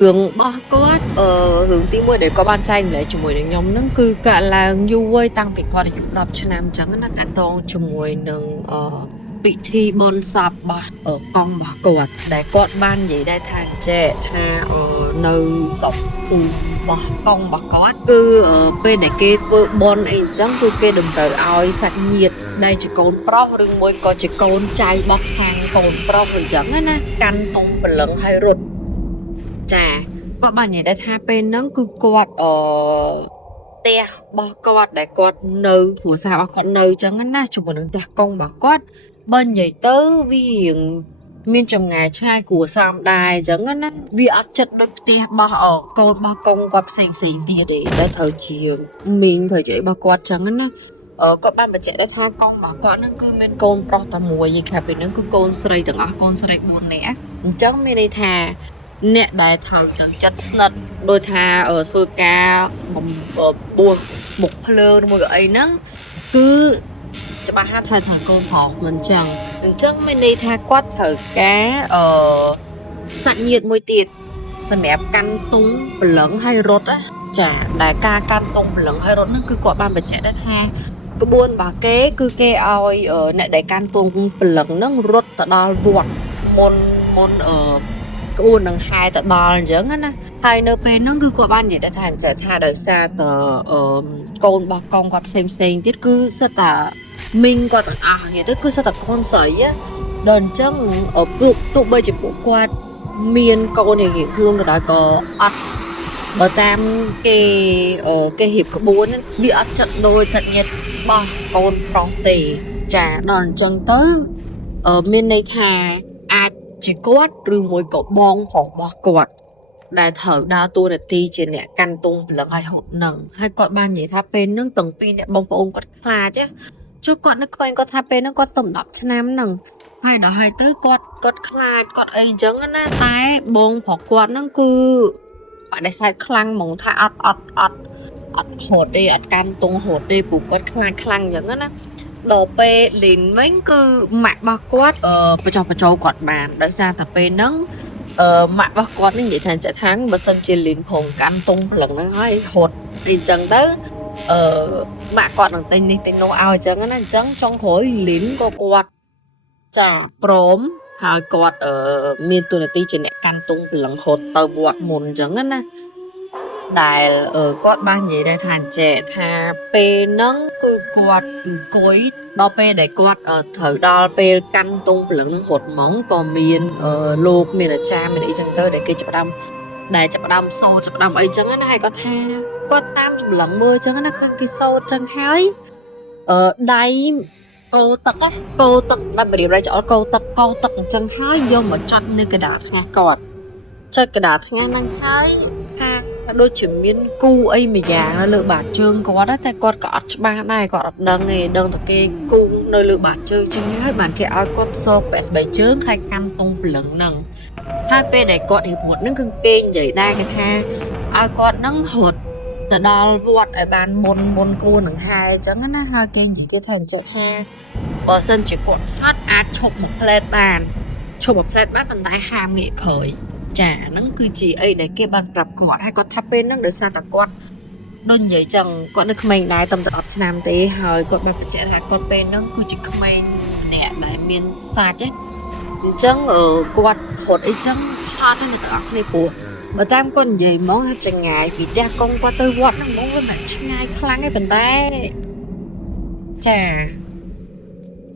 Hướng bỏ có hướng tí mùi để có ban tranh lại chung mùi để nhóm nâng cư cả là nhu vơi tăng bị có để chúng đọc cho nam chẳng nâng đã tôn chung mùi nâng bị thi bon sạp bà ở con bà cột để cột ban gì đây thang trẻ tha nơi sọc khu bà con bà có cứ bên này kê bon ấy chẳng cứ kê đừng tới oi sạch nhiệt đây chỉ còn pro rừng mùi có chỉ còn chai bọc hàng còn pro rồi chẳng á căn tung bình luận hay rụt chà có bạn này đã tha bên nó cứ quạt ở te bỏ quạt để quạt nơi của sao quạt nơi chẳng á chụp một đường ta công bà quạt bên nhảy tới vì hiện miền trong ngày trai của sam đài chẳng á vì ắt chất đôi te bỏ ở coi ba công quạt xìm xìm tia để đã thời chiều mình thời chạy ba quạt chẳng á có bạn trẻ đã tha con bà quạt nó cứ men con pro tầm mùa gì cả vì nó cứ con sợi từng con sợi buồn nè chẳng mình đây thà nè đại thần từng chất snật đôi thà ở phơi ca buồn một lơ một cái nó cứ cho bà hát thời thần con thọ mình chẳng mình đi tha quát thời cá ở sạch nhiệt môi tiệt sạch mẹp căn tung lẫn hay rốt á chả đại ca căn tung lẫn hay rốt nó cứ gọi bạn trẻ đất ha cứ buôn bà kế cứ kê oi ở nè đại can tung lẫn nó rốt tại đó vọt môn môn ở uốn đằng hai tại đòn giống á hai nơi bên nó cứ qua ban để đã thành trở tha đời xa tờ con bà con quạt xem tiết cứ sao ta mình qua tận thì tức cứ sao ta con sấy á đờn chân ở tụ bây chỉ bộ quạt miền con này hiện luôn là đã có ắt bờ tam cái hiệp có bốn bị ắt trận đôi trận nhiệt ba con rong tỉ trả đòn chân tới ở miền này thà chỉ quát rư môi cậu bong hoặc bó quạt đại thở đa tôi là ti trên nè căn tung lần hai hột nằng hai quạt ban nhảy tháp bên nâng tầng pin nè bong bong quạt là chứ cho quạt nó quanh có tháp bên nó có tầm đập cho nam nằng hai đó hai tới quạt là quạt ấy giống nó tái bong hoặc quạt nó cứ bạn đại sai khăng mỏng tha ọt hột đi ọt căn tung hột đi bù quạt khăng giống nó đồ pe liền mấy cứ mặt ba quát bà cho quạt bàn đợi ra tập pe nắng mặt ba quát nó vậy thành sẽ thắng mà sân trên liền hồn căn tung lần nó hơi hột đi dần tới mặt quạt bằng tên đi tên nô ao chẳng nó chẳng trong khối lín có quạt chả prom hai quạt ở miền tôi là ti trên nè căn tung lần hột tờ quạt mồn chẳng á đại ở quạt ban gì đây thành trẻ tha pe nắng cứ quạt cối đo pe để quạt ở thời đo pe căn tung lượng nó hột mỏng còn miền luộc miền là cha mình đi chân tới để kia chập đâm sâu chập đâm ấy chẳng nó hay có tha có tam lần mưa chẳng nó cái sâu chân thái ở đây cô tật là bởi đây chỗ cô tật chân thái vô mà chọn như cái đá nha quạt cho cái đá nghe năng thái ha đôi chuyện miên cu ấy mì già nó lựa bản chương có đó tay con có ba này có đằng này đằng thật kia cu nơi lựa bản chương chứ hai bản kia ai con so ps bảy chương hai căn tung lửng nằng hai pe để con thì một nó cưng kênh vậy đây cái tha ai con nắng hột từ đó vọt ở bàn môn cu nằng hai chẳng nó hai kênh gì cái thành chạy ha bờ sân chỉ còn hát chụp một plate bàn bàn tay hàm nghệ khởi chả nó cứ chỉ ấy để kia bàn rập quạt hay có tháp bên nó được sao tập con đơn vậy chẳng con nó không đái tâm tập nam tế hơi con bạn trẻ là con bên nó cứ chỉ không nè đại miền xa chứ chẳng ở quạt hột ấy chẳng hoa nó được ọc này của mà tam con gì món chẳng ngại vì đa con qua tư quạt nó món với bạn chẳng ngại khăn cái bàn tay chả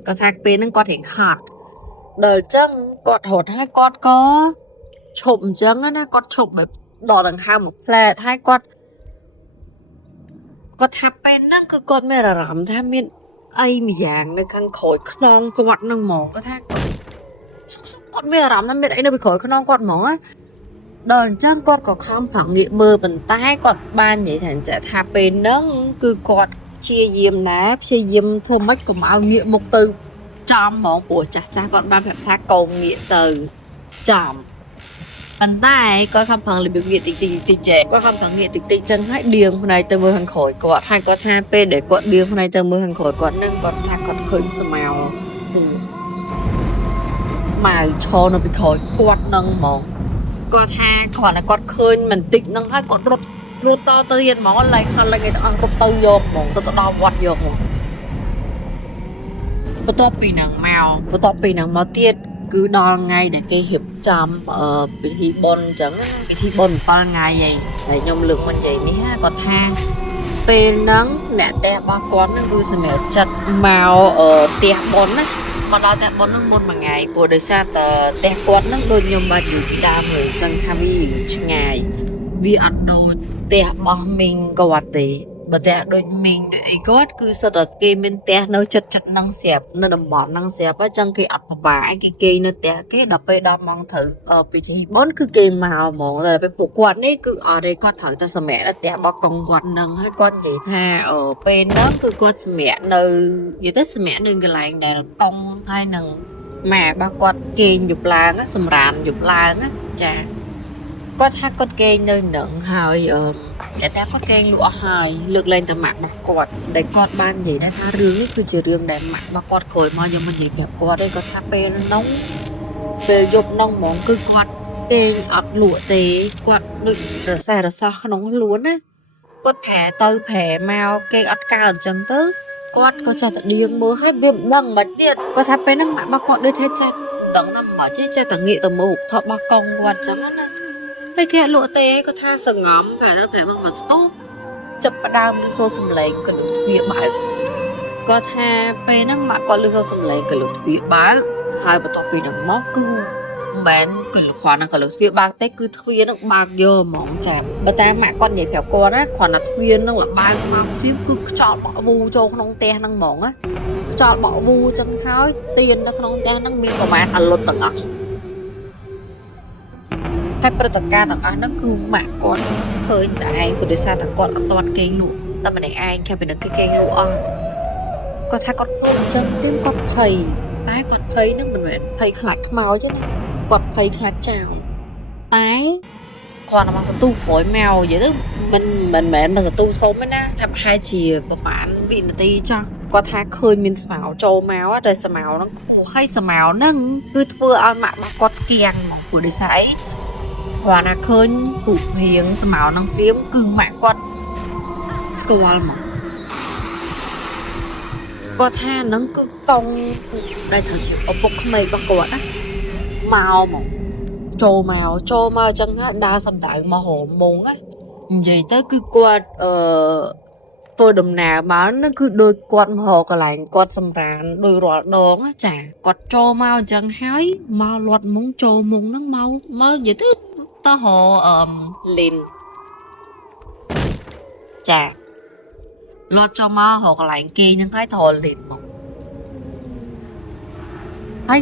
có thác bên nó có thể hạt đời chẳng quạt hột hay quạt có chụp chẳng á con chụpแบบđỏ đằng hai một plate hai con tháp bên nó cứ con mẹ là rắm tham miên ai mì vàng nơi khăn khối non quạt nâng mỏ có thác con mẹ rắm nó biết ấy nó bị khối non quạt mỏ á đòn chắc con có không phẳng nghĩa mơ bàn tay quạt ban vậy thành sẽ tháp bên nó cứ quạt chia diêm ná chia diêm thua mất cùng ao nghĩa một từ trong món của cha con ban phải thác cầu nghĩa từ chòm bàn tay có không phần là biểu hiện tình trẻ có không phần nghĩa tình chân hai điềng này từ mưa hàng khỏi quạt hai con tha p để quạt điềng này từ mưa hàng khỏi quạt nâng con tha con khơi sờ màu mà cho nó bị khỏi quạt nâng mỏng គាត់ថាគាត់ឲ្យគាត់ឃើញមិនតិចហ្នឹងហើយគាត់រត់តទៅទៀតហ្មងឡើងគេអស់រត់ទៅយកហ្មងទៅដល់វត្តយកហ្មងបន្ទាប់ពីហ្នឹងមកទៀតគឺដល់ថ្ងៃដែលគេរៀបចំពិធីបុណ្យអញ្ចឹងពិធីបុណ្យ7ថ្ងៃហើយខ្ញុំលើកមកនិយាយនេះគាត់ថាពេលហ្នឹងអ្នកផ្ទះរបស់គាត់ហ្នឹងគឺសម្រាប់ចិត្តមកផ្ទះបុណ្យណាមកដល់ផ្ទះបុណ្យហ្នឹងមុនមួយថ្ងៃព្រោះដោយសារតែផ្ទះគាត់ហ្នឹងដូចខ្ញុំបាននិយាយពីដើមហើយអញ្ចឹងថាវាឆ្ងាយវាអត់ដូចផ្ទះរបស់មីងគាត់ទេបើផ្ទះដូចមីងដូចអីគាត់គឺសិតតែគេមានផ្ទះនៅចិត្តហ្នឹងស្រាប់នៅតំបន់ហ្នឹងស្រាប់អញ្ចឹងគេអត់ពិបាកគេគេនៅផ្ទះគេដល់ពេល10ម៉ោងត្រូវពិធីបុណ្យគឺគេមកហ្មងតែពេលពួកគាត់នេះគឺអត់ទេគាត់ត្រូវតែសម្រាប់នៅផ្ទះរបស់កងគាត់ហ្នឹងហើយគាត់និយាយថាពេលហ្នឹងគឺគាត់សម្រាប់នៅនិយាយទៅសម្រាប់នៅកន្លែងដែលកងហើយនឹងម៉ែរបស់គាត់គេងយប់ឡើងសម្រានយប់ឡើងចាគាត់ថាគាត់គេងនៅនឹងហើយតែគាត់គេងលក់អស់ហើយលើកលែងតែម៉ាក់របស់គាត់ដែលគាត់បាននិយាយដែរថារឿងនេះគឺជារឿងដែលម៉ាក់របស់គាត់ក្រោយមកខ្ញុំមិននិយាយប្រាប់គាត់ទេគាត់ថាពេលនោះពេលយប់នោះហ្មងគឺគាត់គេងអត់លក់ទេគាត់ដូចរសេះរសោះក្នុងខ្លួនណាគាត់ប្រែទៅប្រែមកគេអត់កើអញ្ចឹងទៅគាត់ក៏ចេះតែដៀងមើលហើយវាមិនដឹងមិនទៀតគាត់ថាពេលហ្នឹងម៉ាក់របស់គាត់ដូចថាចេះដឹងណាមិនចេះតែងាកទៅមើលថតរបស់កងគាត់អញ្ចឹងណាហើយគេលក់ទេគាត់ថាសងំប្រែមកស្ទូចាប់ផ្ដើមសូរសំឡេងក៏លើទ្វារបើកគាត់ថាពេលហ្នឹងម៉ាក់គាត់លើសូរសំឡេងក៏លើទ្វារបើកហើយបន្ទាប់ពីហ្នឹងមកគឺមិនមែនគឺលគ្រាន់តែក៏លើទ្វារបើកទេគឺទ្វារហ្នឹងបើកយកហ្មងចាបើតែម៉ាក់គាត់និយាយប្រាប់គាត់ណាគ្រាន់តែទ្វារហ្នឹងបើកមកព្រាមគឺខ្យល់បក់វូចូលក្នុងផ្ទះហ្នឹងហ្មងណាខ្យល់បក់វូអញ្ចឹងហើយទៀននៅក្នុងផ្ទះហ្នឹងមានប្រមាណអលុតទាំងអស់តែព្រឹត្តិការណ៍ទាំងអស់ហ្នឹងគឺម៉ាក់គាត់ឃើញតែឯងព្រោះដោយសារតែគាត់អត់ទាន់គេងលក់តែម្នាក់ឯងខាងពីនឹងគេងលក់អស់គាត់ថាគាត់ឃើញអញ្ចឹងទេគាត់ភ័យតែគាត់ភ័យហ្នឹងមិនមែនភ័យខ្លាចខ្មោចទេណាគាត់ភ័យខ្លាចចោលតែគាត់មកសន្ទុះក្រោយមកនិយាយទៅមិនមែនមកសន្ទុះធំទេណាតែប្រហែលជាប្រហែលវិនាទីចោះគាត់ថាឃើញមានស្មៅចូលមកតែស្មៅហ្នឹងហើយស្មៅហ្នឹងគឺធ្វើឲ្យម៉ាក់របស់គាត់គៀងហ្មងព្រោះដោយសារអីគាត់ណាឃើញរូបរាងស្មៅនឹងព្រាមគឺម៉ាក់គាត់ស្គាល់មកគាត់ថាហ្នឹងគឺកងដែលត្រូវជាឪពុកក្មេករបស់គាត់ណាមកចូលមកអញ្ចឹងហើយដើរសំដៅមករមុងណានិយាយទៅគឺគាត់ធ្វើដំណើរមកហ្នឹងគឺដូចគាត់មករកន្លែងគាត់សម្រានដោយរាល់ដងចាគាត់ចូលមកអញ្ចឹងហើយមកលាត់មុងចូលមុងហ្នឹងមកនិយាយទៅតោះលីនចាលាត់ចូលមករកកន្លែងគេហ្នឹងហើយតលីនមកហើយ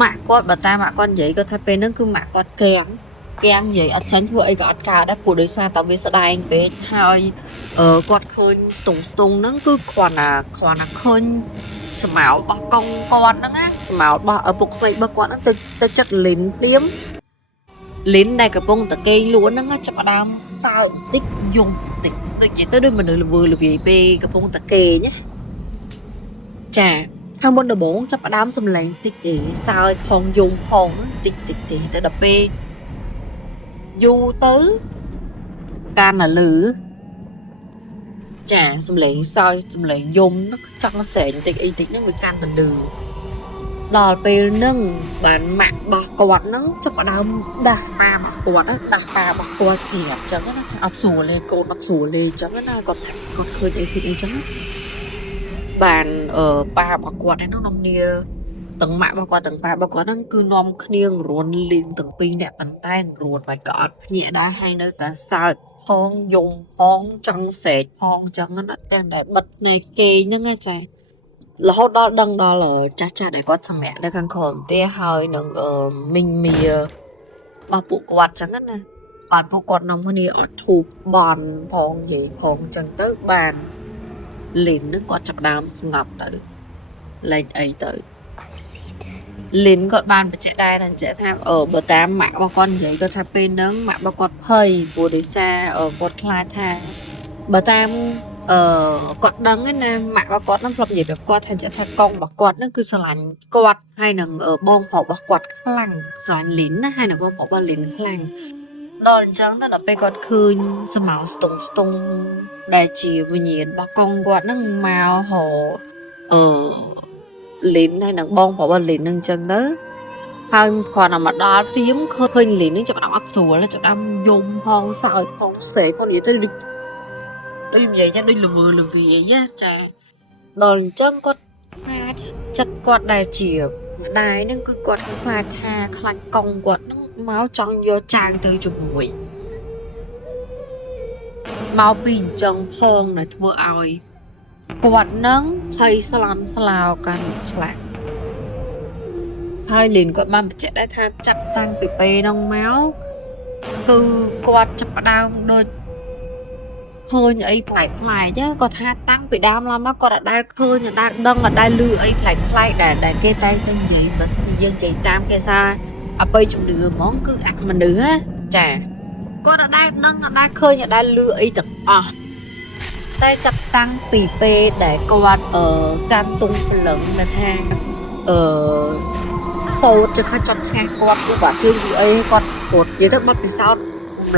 ម៉ាក់គាត់បើតាម៉ាក់គាត់និយាយគាត់ថាពេលហ្នឹងគឺម៉ាក់គាត់គាំងនិយាយអត់ចាញ់ធ្វើអីក៏អត់កើតដែរព្រោះដោយសារតែវាស្ដែងពេកហើយគាត់ឃើញស្ទង់ហ្នឹងគឺគ្រាន់តែឃើញស្មៅរបស់កងគាត់ហ្នឹងណាស្មៅរបស់ឪពុកក្មេករបស់គាត់ហ្នឹងទៅចិត្តលីនព្រាមលីនដែលកំពុងតែគេលួនហ្នឹងចាប់ផ្ដើមសើចបន្តិចយំបន្តិចដូចនិយាយទៅដូចមនុស្សល្វើល្វាយពេលកំពុងតែគេណាចាហើយមុនដំបូងចាប់ផ្ដើមសំឡេងតិចសើចផងយំផងតិចទៅដល់ពេលយូរទៅកាន់តែលឺចាសំឡេងសើចសំឡេងយំចង់ស្រែងតិចហ្នឹងវាកាន់តែលឺដល់ពេលហ្នឹងបានម៉ាក់របស់គាត់ហ្នឹងចាប់ផ្ដើមដាស់ប៉ារបស់គាត់ស្រាប់អញ្ចឹងណាអត់ស្រួលទេកូនអត់ស្រួលទេអញ្ចឹងណាគាត់ឃើញអីអញ្ចឹងបានប៉ារបស់គាត់ហ្នឹងនាំគ្នាទាំងម៉ាក់របស់គាត់ទាំងប៉ារបស់គាត់ហ្នឹងគឺនាំគ្នារួនលីងទាំងពីរអ្នកប៉ុន្តែរួនបាច់ក៏អត់ភ្ញាក់ដែរហើយនៅតែសើចផងយំផងចង់ស្រែកផងអញ្ចឹងណាតែបិទភ្នែកគេហ្នឹងចារហូតដល់ដឹងដល់ចាស់ដែលគាត់សម្រាកនៅខាងក្រោមផ្ទះហើយនឹងមីងមៀរបស់ពួកគាត់អញ្ចឹងណាបាទពួកគាត់នាំគ្នាអត់ធូបបន់ផងនិយាយផងអញ្ចឹងទៅបានលីននឹងគាត់ចាប់ដើមស្ងប់ទៅលេងអីទៅលីនគាត់បានបញ្ជាក់ដែរថាបើតាមម៉ាក់របស់គាត់និយាយគាត់ថាពេលហ្នឹងម៉ាក់របស់គាត់ភ័យព្រោះដោយសារគាត់ខ្លាចថាបើតាម គាត់ដឹងឯណាម៉ាក់របស់គាត់នឹងធ្លាប់និយាយប្រាប់គាត់ថាចាក់ថាកងរបស់គាត់នឹងគឺស្រឡាញ់គាត់ហើយនឹងបងប្រុសរបស់គាត់ខ្លាំងស្រឡាញ់លីនណាហើយនឹងបងប្រុសរបស់លីនខ្លាំងដល់អញ្ចឹងទៅដល់ពេលគាត់ឃើញស្មៅស្ទង់ដែលជាវិញ្ញាណរបស់កងគាត់នឹងមកហៅលីនហើយនឹងបងប្រុសរបស់លីននឹងអញ្ចឹងទៅហើយគាត់តែមកដល់ព្រាមឃើញលីននឹងចាប់ដល់អត់ស្រួលចាប់ដល់យំផងសើចផងសេផងនិយាយទៅដូចនិយាយចឹងដូចល្វើល្វាយចាដល់អញ្ចឹងគាត់ខ្លាចចិត្តគាត់ដែលជាម្ដាយហ្នឹងគឺគាត់ខ្លាចថាខ្លាចកង់គាត់ហ្នឹងមកចង់យកចៅទៅជាមួយមកពីអញ្ចឹងផងដែលធ្វើឲ្យគាត់ហ្នឹងភ័យស្លន់ស្លោកាន់ខ្លាំងហើយលីនគាត់បានបញ្ជាក់ដែរថាចាប់តាំងពីពេលហ្នឹងមកគឺគាត់ចាប់ផ្ដើមដូចឃើញអីប្លែកៗគាត់ថាតាំងពីដើមឡើយមកគាត់អត់ដែលឃើញអត់ដែលដឹងអត់ដែលឮអីប្លែកៗដែលគេតែងតែនិយាយបើយើងនិយាយតាមគេសារអបិយជំនឿហ្មងគឺអមនុស្សចាគាត់អត់ដែលដឹងអត់ដែលឃើញអត់ដែលឮអីទាំងអស់តែចាប់តាំងពីពេលដែលគាត់កាន់ទុំព្រលឹងនៅថាសោតចុះខចត់ថ្ងៃគាត់គឺបាក់ជើងពីអីគាត់គាត់និយាយទៅបាត់ពិសោធន៍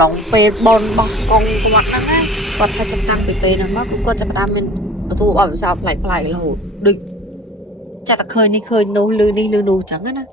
ឡងពេលបនបោះកងគាត់ហ្នឹងណាគាត់ថាចាប់តាំងពីពេលហ្នឹងមកគឺគាត់ចាប់ផ្ដើមមានទទួលអបិសោធន៍ប្លែកៗរហូតដូចចាត់តែឃើញនេះឃើញនោះលឺនេះលឺនោះចឹងណា